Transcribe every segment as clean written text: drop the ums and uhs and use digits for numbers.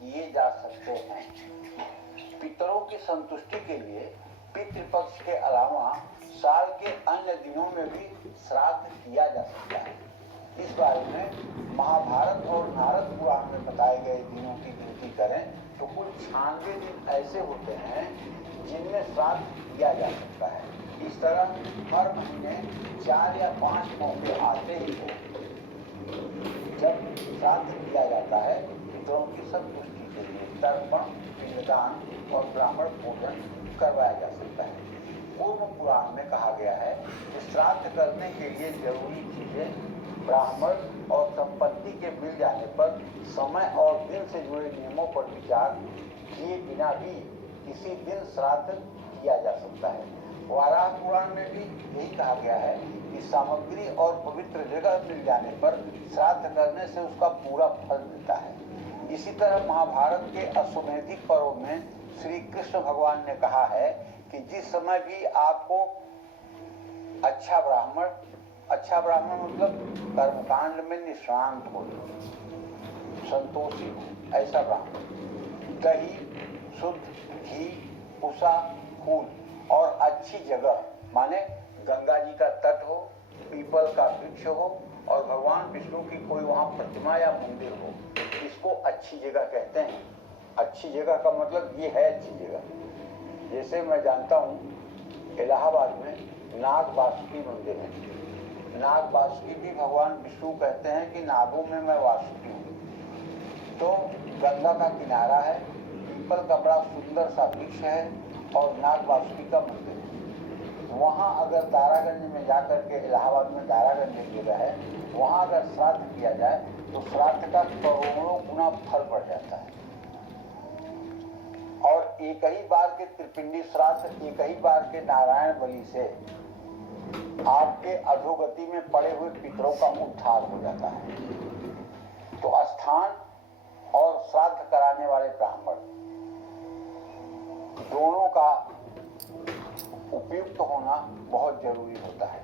किए जा सकते हैं। पितरों की संतुष्टि के लिए पितृपक्ष के अलावा साल के अन्य दिनों में भी श्राद्ध किया जा सकता है। इस बारे में महाभारत और नारद पुराण में बताए गए दिनों की गिनती करें तो कुल 96 दिन ऐसे होते हैं जिनमें श्राद्ध किया जा सकता है। इस तरह हर महीने 4 या 5 मौके आते ही हो जब श्राद्ध किया जाता है। पितरों की संतुष्टि के लिए तर्पण, पिंडदान और ब्राह्मण भोजन करवाया जा सकता है। पूर्व पुराण में कहा गया है कि श्राद्ध करने के लिए जरूरी चीजें ब्राह्मण और संपत्ति के मिल जाने पर समय और दिन से जुड़े नियमों पर विचार किए बिना भी किसी दिन श्राद्ध किया जा सकता है। वाराह पुराण में भी यही कहा गया है कि सामग्री और पवित्र जगह मिल जाने पर श्राद्ध करने से उसका पूरा फल मिलता है। इसी तरह महाभारत के अश्वमेधिक पर्व में श्री कृष्ण भगवान ने कहा है कि जिस समय भी आपको अच्छा ब्राह्मण मतलब कर्मकांड में निष्णांत हो, संतोषी हो, ऐसा ब्राह्मण, दही, शुद्ध घी, पुसा, फूल और अच्छी जगह माने गंगा जी का तट हो, पीपल का वृक्ष हो और भगवान विष्णु की कोई वहां प्रतिमा या मंदिर हो, इसको अच्छी जगह कहते हैं। अच्छी जगह का मतलब ये है अच्छी जगह। जैसे मैं जानता हूँ इलाहाबाद में नाग वासुकी मंदिर है। नाग वासुकी भी भगवान विष्णु कहते हैं कि नागों में मैं वासुकी हूँ। तो गंगा का किनारा है, पीपल का बड़ा सुंदर सा वृक्ष है और नाग वासुकी का मंदिर है। वहाँ अगर दारागंज में जाकर के, इलाहाबाद में दारागंज एक जगह है, वहाँ अगर श्राद्ध किया जाए तो श्राद्ध का करोड़ों गुना फल बढ़ जाता है। और एक ही बार के त्रिपिंडी श्राद्ध, एक ही बार के नारायण बलि से आपके अधोगति में पड़े हुए पितरों का उद्धार हो जाता है। तो स्थान और श्राद्ध कराने वाले ब्राह्मण दोनों का उपयुक्त होना बहुत जरूरी होता है।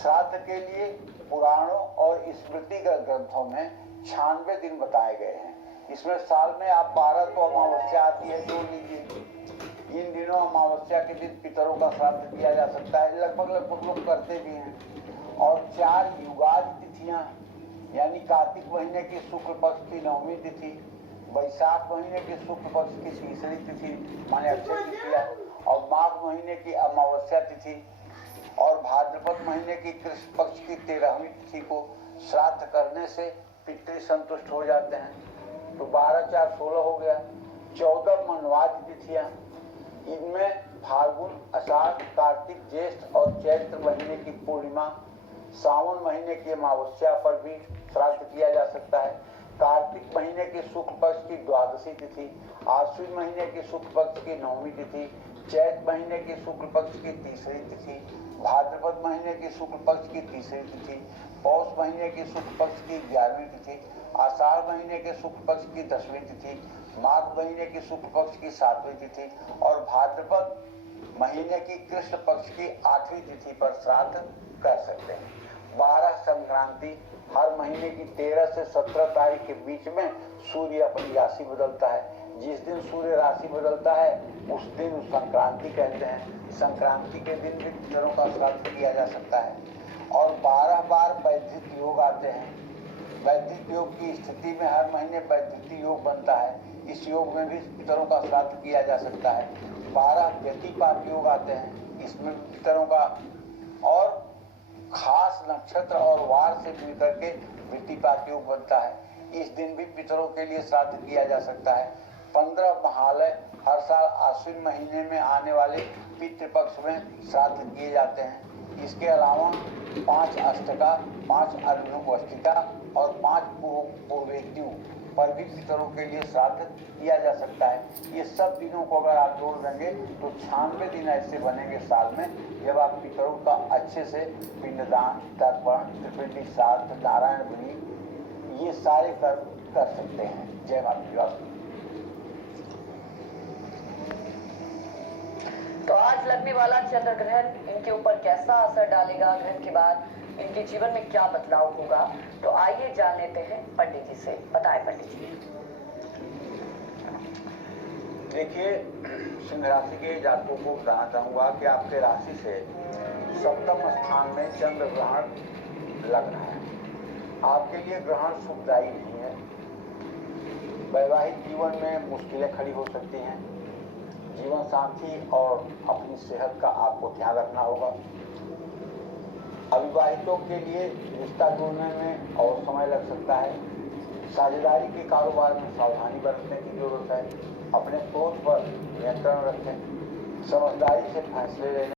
श्राद्ध के लिए पुराणों और स्मृतिगत ग्रंथों में 96 दिन बताए गए हैं। इसमें साल में आप 12 तो अमावस्या आती है, जोड़ लीजिए। इन दिनों अमावस्या के दिन पितरों का श्राद्ध किया जा सकता है, लगभग लोग करते भी हैं। और 4 युगाद तिथियां यानी कार्तिक महीने की शुक्ल पक्ष की 9वीं तिथि, वैशाख महीने की शुक्ल पक्ष की 3री तिथि माने अक्षय तृतीया, और माघ महीने की अमावस्या तिथि और भाद्रपद महीने की कृष्ण पक्ष की 13वीं तिथि को श्राद्ध करने से पितृ संतुष्ट हो जाते हैं। तो 12, 4, 16 हो गया। 14 मनवाद तिथियां, इनमें फाल्गुन, आषाढ़, कार्तिक, ज्येष्ठ और चैत्र महीने की पूर्णिमा, सावन महीने की अमावस्या पर भी श्राद्ध किया जा सकता है। कार्तिक महीने की शुक्ल पक्ष की 12वीं तिथि, आश्विन महीने की शुक्ल पक्ष की 9वीं तिथि, चैत महीने की शुक्ल पक्ष की 3री तिथि, भाद्रपद महीने की शुक्ल पक्ष की 3री तिथि, पौष महीने की शुक्ल पक्ष की 11वीं तिथि, आषाढ़ महीने के शुक्ल पक्ष की 10वीं तिथि, माघ महीने की शुक्ल पक्ष की 7वीं तिथि और भाद्रपद महीने की कृष्ण पक्ष की 8वीं तिथि पर श्राद्ध कर सकते हैं। 12 संक्रांति, हर महीने की 13 से 17 तारीख के बीच में सूर्य अपनी राशि बदलता है। जिस दिन सूर्य राशि बदलता है उस दिन संक्रांति कहते हैं। संक्रांति के दिन भी पितरों का श्राद्ध किया जा सकता है। और 12 बार वैद्युत योग आते हैं। वैद्युत योग की स्थिति में हर महीने वैद्युत योग बनता है। इस योग में भी पितरों का श्राद्ध किया जा सकता है। 12 व्यतिपात योग आते हैं, इसमें पितरों का, और खास नक्षत्र और वार से मिलकर के व्यतिपात योग बनता है। इस दिन भी पितरों के लिए श्राद्ध किया जा सकता है। 15 महालय हर साल आश्विन महीने में आने वाले पितृपक्ष में श्राद्ध किए जाते हैं। इसके अलावा 5 अष्टका, 5 अग्निष्टिका और 5 पूर्वेत्यु पर भी पितरों के लिए श्राद्ध किया जा सकता है। ये सब दिनों को अगर आप जोड़ देंगे तो 96 दिन ऐसे बनेंगे साल में, जब आप पितरों का अच्छे से पिंडदान, तर्पण, त्रिपिंडी श्राद्ध, नारायण बलि ये सारे कर सकते हैं। जय माता। तो आज लगने वाला चंद्र ग्रहण इनके ऊपर कैसा असर डालेगा, ग्रहण के बाद इनके जीवन में क्या बदलाव होगा, तो आइए जान लेते हैं पंडित जी से। बताएं पंडित जी। देखिए, सिंह राशि के जातकों को बताना चाहूंगा कि आपके राशि से सप्तम स्थान में चंद्र ग्रहण लग रहा है। आपके लिए ग्रहण सुखदायी नहीं है। वैवाहिक जीवन में मुश्किलें खड़ी हो सकती हैं। जीवन साथी और अपनी सेहत का आपको ध्यान रखना होगा। अविवाहितों के लिए रिश्ता जोड़ने में और समय लग सकता है। साझेदारी के कारोबार में सावधानी बरतने की जरूरत है। अपने क्रोध पर नियंत्रण रखें। समझदारी से फैसले लेने